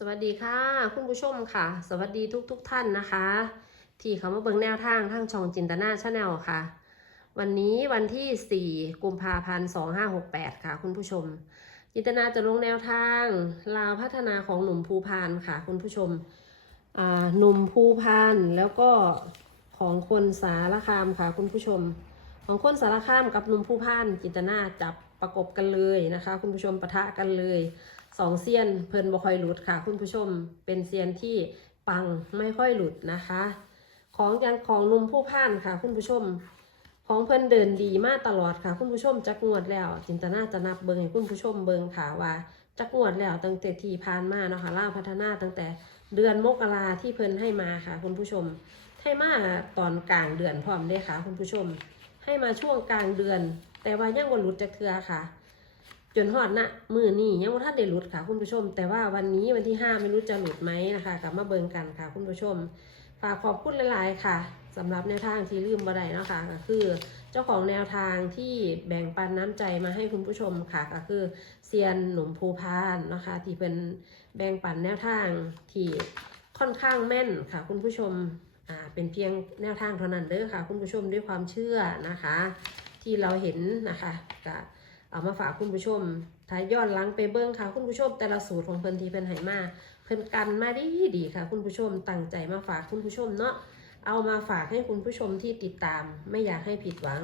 สวัสดีค่ะ คุณผู้ชมค่ะ สวัสดีทุกๆทท่านนะคะ ที่เขามาเบิ่งแนวทางทางช่องจินตนาชาแนลค่ะ วันนี้วันที่ 4 กุมภาพันธ์2568 ค่ะ คุณผู้ชม จินตนาจะลงแนวทางลาวพัฒนาของหนุ่มภูพานค่ะ คุณผู้ชมหนุ่มภูพานแล้วก็ของคนสารคามค่ะ คุณผู้ชม ของคนสารคามกับหนุ่มภูพานจินตนาจับประกบกันเลยนะคะ คุณผู้ชมปะทะกันเลย สองเซียนเพิ่นบ่ค่อยหลุดค่ะ คุณผู้ชมเป็นเซียนที่ปังไม่ค่อยหลุดนะคะ ของยังของนุ่มผู้พ่านค่ะ คุณผู้ชม ของเพิ่นเดินดีมากตลอดค่ะ คุณผู้ชมจักงวดแล้ว จินตนาจะนับเบิงให้คุณผู้ชมเบิงค่ะว่าจักงวดแล้วตั้งแต่ที่ผ่านมาเนาะค่ะล่าพัฒนาตั้งแต่เดือนมกราที่เพิ่นให้มาค่ะ คุณผู้ชม ให้มาตอนกลางเดือนพร้อมเด้ค่ะ คุณผู้ชม ให้มาช่วงกลางเดือน แต่ว่ายังบ่หลุดจักเทือค่ะ จนฮอดนะมือนี่ยังว่าท่านได้หลุดค่ะคุณผู้ชม แต่ว่าวันนี้วันที่ 5 ไม่รู้จะหลุดไหมนะคะกลับมาเบิงกันค่ะคุณผู้ชมฝากขอบคุณหลาย ๆ ค่ะสำหรับแนวทางที่ลืมบ่ได้นะคะก็คือ เจ้าของแนวทางที่แบ่งปันน้ำใจมาให้คุณผู้ชมค่ะก็คือเซียนหนุ่มภูพานนะคะ ที่เป็นแบ่งปันแนวทางที่ค่อนข้างแม่นค่ะ คุณผู้ชมอ่าเป็นเพียงแนวทางเท่านั้นเด้อค่ะ คุณผู้ชมด้วยความเชื่อนะคะ ที่เราเห็นนะคะก็ เอามาฝากคุณผู้ชมถ้าย้อนหลังไปเบิ้งค่ะ คุณผู้ชม แต่ละสูตรของเพิ่นที่เพิ่นให้มาเพิ่นกันมาดีดีค่ะ คุณผู้ชมตั้งใจมาฝากคุณผู้ชมเนาะเอามาฝากให้คุณผู้ชมที่ติดตาม ไม่อยากให้ผิดหวัง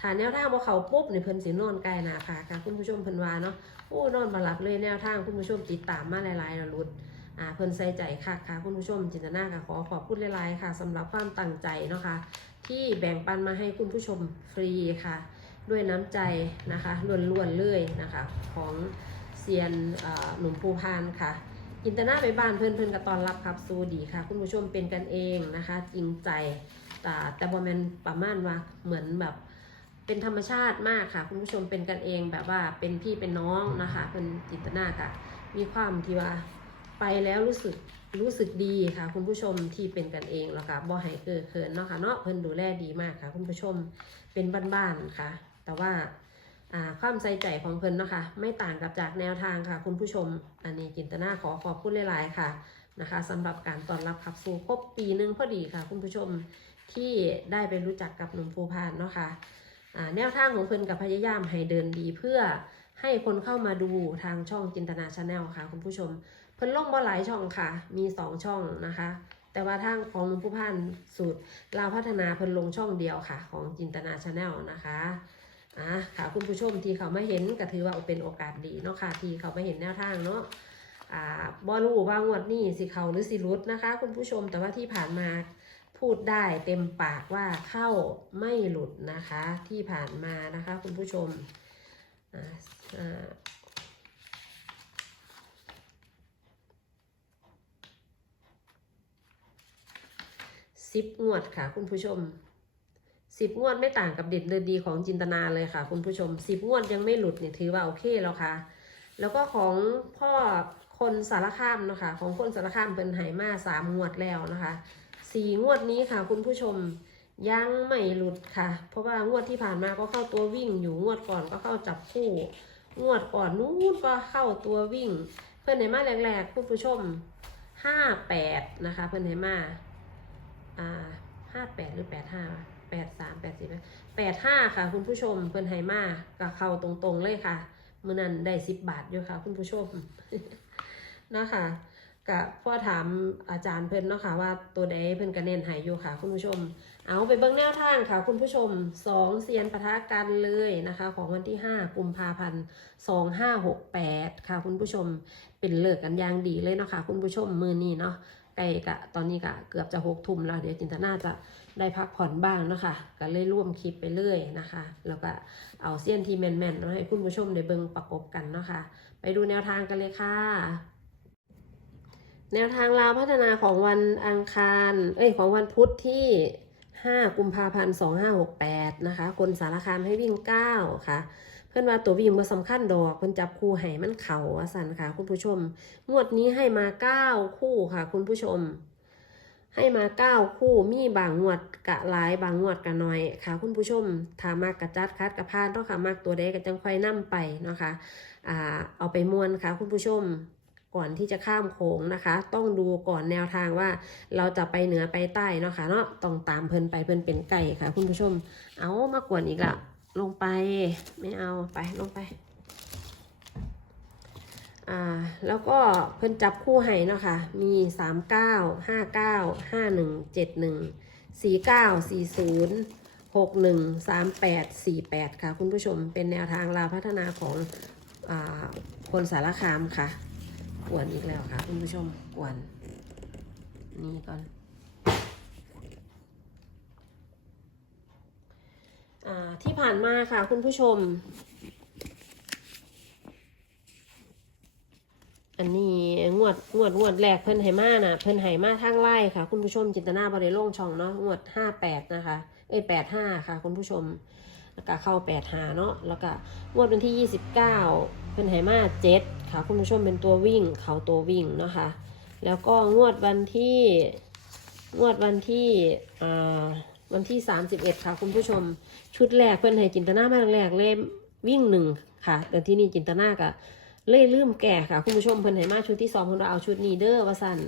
ถ้าแนวทางบ่เขาปุ๊บนี่เพิ่นสินอนใกลนาผากค่ะ คุณผู้ชมเพิ่นว่าเนาะโอ้นอนบ่หลับเลยแนวทางคุณผู้ชมติดตามมาหลายๆระลุดอ่าเพิ่นใส่ใจคักค่ะ คุณผู้ชมจินตนาค่ะขอขอบคุณหลายๆค่ะสำหรับความตั้งใจเนาะค่ะที่แบ่งปันมาให้คุณผู้ชมฟรีค่ะ ด้วยน้ำใจนะคะล้วนๆเลยนะคะของเซียนหนุ่มภูพานค่ะอินเตอร์นาไปบ้านเพื่อนเพื่อนก็ตอนรับครับสูดีค่ะ คุณผู้ชมเป็นกันเองนะคะจริงใจแต่แต่บอแมนประมาณว่าเหมือนแบบเป็นธรรมชาติมากค่ะ คุณผู้ชมเป็นกันเองแบบว่าเป็นพี่เป็นน้องนะคะเป็นจินตนาค่ะ มีความที่ว่าไปแล้วรู้สึกรู้สึกดีค่ะ คุณผู้ชมที่เป็นกันเองแล้วค่ะบ่ให้เกิดเขินเนาะค่ะเนาะเพิ่นดูแลดีมากค่ะ คุณผู้ชมเป็นบ้านๆค่ะ แต่ว่าความใส่ใจของเพิ่นเนาะค่ะไม่ต่างกับจากแนวทางค่ะ คุณผู้ชม อันนี้จินตนาขอขอบคุณหลาย ๆ ค่ะนะคะสำหรับการต้อนรับขับสู่ครบปีหนึ่งพอดีค่ะ คุณผู้ชมที่ได้ไปรู้จักกับหนุ่มภูพานเนาะค่ะอ่าแนวทางของเพิ่นกับพยายามให้เดินดีเพื่อให้คนเข้ามาดูทางช่องจินตนาชาแนลค่ะ คุณผู้ชม เพิ่นลงบ่หลายช่องค่ะ มีสองช่องนะคะ แต่ว่าทางของหลวงผู้พันสูตรลาวพัฒนาเพิ่นลงช่องเดียวค่ะ ของจินตนาชาแนลนะคะ อะค่ะคุณผู้ชมที่เขาไม่เห็นก็ถือว่าเป็นโอกาสดีเนาะค่ะที่เขาไม่เห็นแนวทางเนาะอ่าบ่รู้ว่างวดนี้สิเขาหรือสิรุดนะคะ คุณผู้ชมแต่ว่าที่ผ่านมาพูดได้เต็มปากว่าเข้าไม่หลุดนะคะที่ผ่านมานะคะคุณผู้ชมอ่าอ่าสิบงวดค่ะคุณผู้ชม สิบงวดไม่ต่างกับเด็ดเดินดีของจินตนาเลยค่ะ คุณผู้ชมสิบงวดยังไม่หลุดเนี่ยถือว่าโอเคแล้วค่ะ แล้วก็ของพ่อคนสารคามนะคะ ของคนสารคามเป็นไหมาสามงวดแล้วนะคะสี่งวดนี้ค่ะ คุณผู้ชมยังไม่หลุดค่ะ เพราะว่างวดที่ผ่านมาก็เข้าตัววิ่งอยู่งวดก่อนก็เข้าจับคู่ งวดก่อนนู้นก็เข้าตัววิ่ง เพื่อนไหนมาแรกๆคุณผู้ชมห้าแปดนะคะ เพื่อนไหนมาอ่าห้าแปดหรือแปดห้า แปดสามแปดสี่แปดห้าค่ะ คุณผู้ชมเพิ่นไฮมากับเขาตรงๆเลยค่ะมื่อนั้นได้สิบบาทอยู่ค่ะ คุณผู้ชมนะคะกะพ่อถามอาจารย์เพิ่นเนาะค่ะว่าตัวใดเพิ่นก็เน้นหายอยู่ค่ะ คุณผู้ชม เอาไปเบิ่งแนวทางค่ะ คุณผู้ชมสองเซียนปะทะกันเลยนะคะ ของวันที่ห้ากุมภาพันธ์สองห้าหกแปดค่ะ คุณผู้ชมเป็นเลิกกันอย่างดีเลยเนาะค่ะ คุณผู้ชมมือนี้เนาะ กล้กะตอนนี้กะเกือบจะหกทุ่มแล้ว เดี๋ยวจินตนาจะได้พักผ่อนบ้างนะคะก็เลยร่วมคลิปไปเรื่อยนะคะ แล้วก็เอาเสี้ยนที่แมนๆมาให้คุณผู้ชมได้เบิ่งประกบกันเนาะคะ ไปดูแนวทางกันเลยค่ะ แนวทางลาวพัฒนาของวันอังคาร เอ้ยของวันพุธที่ 5 กุมภาพันธ์ 2568 นะคะ คนสารคามให้วิ่ง 9 ค่ะ เพื่อนว่าตัววิ่งบ่สำคัญดอกเพิ่นจับคู่ให้มันเข่าสันค่ะ คุณผู้ชม งวดนี้ให้มาเก้าคู่ค่ะ คุณผู้ชม ให้มาเก้าคู่มีบางงวดกะหลายบางงวดกะน้อยค่ะ คุณผู้ชมถามากกะจัดคัดกะพานต้องค่ะมากตัวใดก็จังค่อยนํไปเนาะค่ะอ่าเอาไปมวนค่ะ คุณผู้ชมก่อนที่จะข้ามโขงนะคะ ต้องดูก่อนแนวทางว่าเราจะไปเหนือไปใต้เนาะค่ะเนาะต้องตามเพิ่นไปเพิ่นเป็นไก่ค่ะ คุณผู้ชม เอามากวนอีกละ ลงไปไม่เอาไปลงไป อ่า แล้วก็เพิ่นจับคู่ให้เนาะค่ะ มี3 9 5 9 5 1 7 1 4 9 4 0 6 1 3 8 4 8ค่ะ คุณผู้ชมเป็นแนวทางลาวพัฒนาของอาคนสารคามค่ะกวนอีกแล้วค่ะ คุณผู้ชมกวนนี่ก่อนอา ที่ผ่านมาค่ะคุณผู้ชม อันนี้งวดงวดงวดแรกเพิ่นไหมาน่ะ เพิ่นไหมาทางไล่ค่ะ คุณผู้ชมจินตนาบริโล่งช่องเนาะงวดห้าแปดนะคะเอ้แปดห้าค่ะ คุณผู้ชมแล้วก็เข้าแปดหาเนาะแล้วก็งวดวันที่ยี่สิบเก้าเพิ่นไหมาเจ็ดค่ะ คุณผู้ชมเป็นตัววิ่งเขาตัววิ่งเนาะค่ะแล้วก็งวดวันที่งวดวันที่อ่า วันที่สามสิบเอ็ดค่ะ คุณผู้ชมชุดแรกเพิ่อนให้จินตนามาแรกเล่มวิ่งหนึ่งค่ะ แต่ที่นี่จินตนากับเล่ยลืมแก่ค่ะ คุณผู้ชมเพิ่อนให้มาชุดที่สองเพิ่อนว่าเอาชุดนี้เด้อว่าสั่น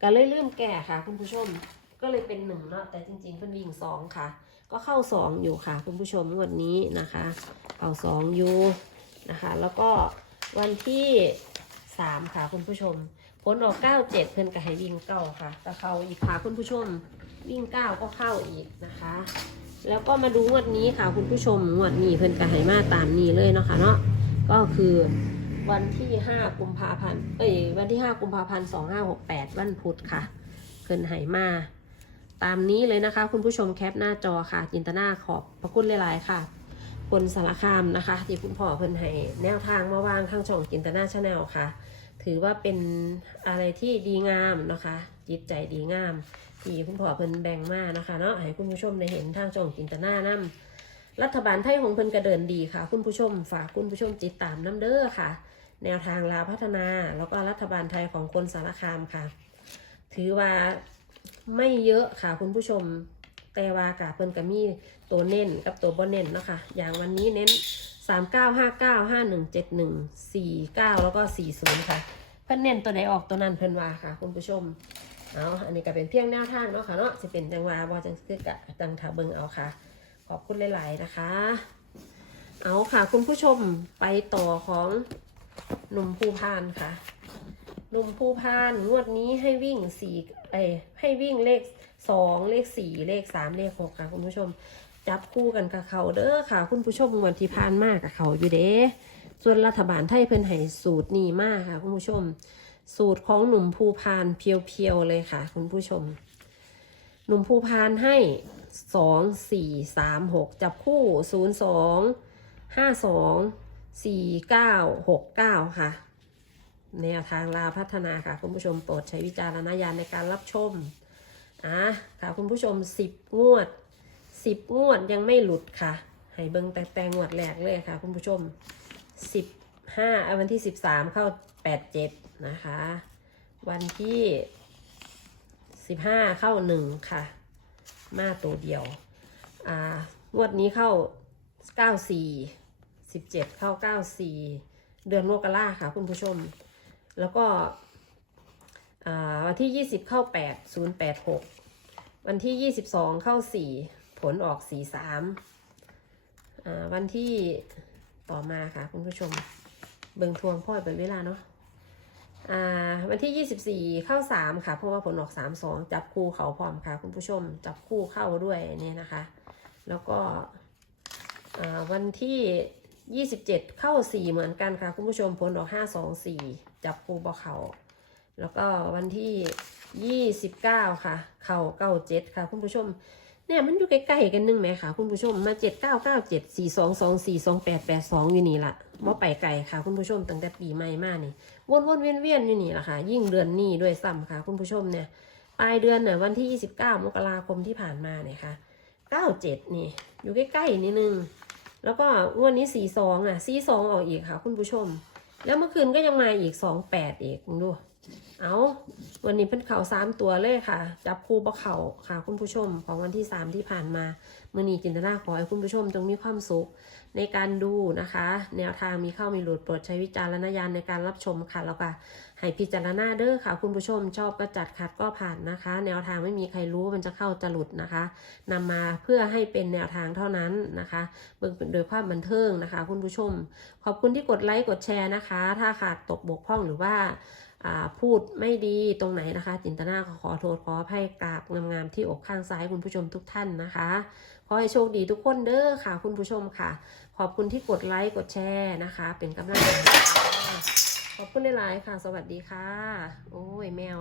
ก็เล่ยลืมแก่ค่ะ คุณผู้ชมก็เลยเป็นหนึ่งเนาะแต่จริงๆเพิ่อนวิ่งสองค่ะ ก็เข้าสองอยู่ค่ะ คุณผู้ชมวันนี้นะคะเข้าสองอยู่นะคะ แล้วก็วันที่สามค่ะคุณผู้ชมผลออกเก้าเจ็ดเพิ่อนก็ให้วิ่งเก้าค่ะแต่เขาอีกค่ะคุณผู้ชม วิ่งเก้าก็เข้าอีกนะคะ แล้วก็มาดูงวดนี้ค่ะคุณผู้ชมงวดนี้เพิ่นก็ให้มาตามนี้เลยเนาะค่ะเนาะก็คือวันที่5กุมภาพันธ์เอ้ยวันที่5กุมภาพันธ์2568วันพุธค่ะเกินไหมาตามนี้เลยนะคะ คุณผู้ชมแคปหน้าจอค่ะ จินตนาขอบพระคุณหลาย ๆ ค่ะคนสารคามนะคะ ที่คุณพ่อเพิ่นให้แนวทางมาวางข้างช่องจินตนาชาแนลค่ะ ถือว่าเป็นอะไรที่ดีงามนะคะ จิตใจดีงาม ที่คุณพ่อเพิ่นแบ่งมานะคะเนาะให้คุณผู้ชมได้เห็นทางช่องจินตนานํรัฐบาลไทยของเพิ่นกระเดินดีค่ะ คุณผู้ชมฝากคุณผู้ชมติดตามน้ำเด้อค่ะ แนวทางลาพัฒนาแล้วก็รัฐบาลไทยของคนสารคามค่ะ ถือว่าไม่เยอะค่ะคุณผู้ชมแต่ว่ากะเพิ่นก็มีตัวเน้นกับตัวบ่เน้นเนาะค่ะอย่างวันนี้เน้น 3 9 5 9 5 1 7 1 4 9 แล้วก็ 40 ค่ะ เพิ่นเน้นตัวไหนออกตัวนั้นเพิ่นว่าค่ะ คุณผู้ชม เอาอันนี้ก็เป็นเพียงแนวทางเนาะค่ะเนาะจะเป็นจังหวะบ่จังคือกะจังถาเบิงเอาค่ะ ขอบคุณหลาย ๆ นะคะ เอาค่ะคุณผู้ชมไปต่อของหนุ่มภูพานค่ะหนุ่มภูพานงวดนี้ให้วิ่งสี่เอ้ให้วิ่งเลขสองเลขสี่เลขสามเลขหกค่ะ คุณผู้ชมจับคู่กันกับเขาเด้อค่ะ คุณผู้ชมงวันที่พานมากกับเขาอยู่เด้ส่วนรัฐบาลไทยเพิ่นให้สูตรนี้มากค่ะ คุณผู้ชม สูตรของหนุ่มภูพานเพียวๆเลยค่ะ คุณผู้ชม หนุ่มภูพานให้สองสี่สามหกจับคู่ศูนย์สองห้าสองสี่เก้าหกเก้าค่ะ แนวทางลาพัฒนาค่ะ คุณผู้ชมโปรดใช้วิจารณญาณในการรับชมอะค่ะคุณผู้ชมสิบงวดสิบงวดยังไม่หลุดค่ะ ให้เบิ้งแต่แต่งวดแรกเลยค่ะ คุณผู้ชมสิบห้าวันที่สิบสามเข้าแปดเจ็ด นะคะ วันที่สิบห้าเข้าหนึ่งค่ะ มาตัวเดียว อ่างวดนี้เข้า94 17เข้า94เดือนมกราค่ะคุณผู้ชม แล้วก็วันที่20เข้า8 086วันที่22เข้า4ผลออก43อ่าวันที่ต่อมาค่ะคุณผู้ชม เบิงทวงพ่อยเป็นเวลาเนาะ อ่าวันที่ 24 เข้า 3 ค่ะ เพราะว่าผลออก 3 2 จับคู่เขาพร้อมค่ะ คุณผู้ชม จับคู่เข้าด้วยเนี่ยนะคะ แล้วก็วันที่ 27 เข้า 4 เหมือนกันค่ะ คุณผู้ชมผลออก 5 2 4 จับคู่บ่เขาแล้วก็วันที่ 29 ค่ะ เข่า97ค่ะ คุณผู้ชม เนี่ยมันอยู่ใกล้ๆกันนึงไหมคะคุณผู้ชมมาเจ็ดเก้าเก้าเจ็ดสี่สองสองสี่สองแปดแปดสองอยู่นี่ละบ่ไปไกลค่ะ คุณผู้ชมตั้งแต่ปีใหม่มานี่วนวนๆเวียนเวียนๆอยู่นี่ละค่ะ ยิ่งเดือนนี้ด้วยซ้ำค่ะ คุณผู้ชมเนี่ยปลายเดือนเนี่ยวันที่ยี่สิบเก้ามกราคมที่ผ่านมาเนี่ยค่ะเก้าเจ็ดนี่ อยู่ใกล้ๆนิดนึง แล้วก็งวดนี้สี่สองอะสี่สองออกอีกค่ะ คุณผู้ชม แล้วเมื่อคืนก็ยังมาอีกสองแปดอีกดู เอาวันนี้เป็นเข่าสามตัวเลยค่ะ จับคู่บ่เข่าค่ะ คุณผู้ชมของวันที่สามที่ผ่านมาเมื่อนี้จินตนาขอให้คุณผู้ชมจงมีความสุขในการดูนะคะ แนวทางมีเข้ามีหลุดโปรดใช้วิจารณญาณในการรับชมค่ะแล้วก็ให้พิจารณาเด้อค่ะ คุณผู้ชมชอบก็จัดขัดก็ผ่านนะคะ แนวทางไม่มีใครรู้มันจะเข้าจะหลุดนะคะนำมาเพื่อให้เป็นแนวทางเท่านั้นนะคะเบิ่งโดยความบันเทิงนะคะ คุณผู้ชม ขอบคุณที่กดไลค์กดแชร์นะคะ ถ้าขาดตกบกพร่องหรือว่า พูดไม่ดีตรงไหนนะคะ จินตนาขอขอโทษขออภัยกราบงามๆที่อกข้างซ้ายคุณผู้ชมทุกท่านนะคะขอให้โชคดีทุกคนเด้อค่ะ คุณผู้ชมค่ะ ขอบคุณที่กดไลค์กดแชร์นะคะ เป็นกำลังใจขอบคุณหลายๆค่ะ สวัสดีค่ะ โอ้ยแมว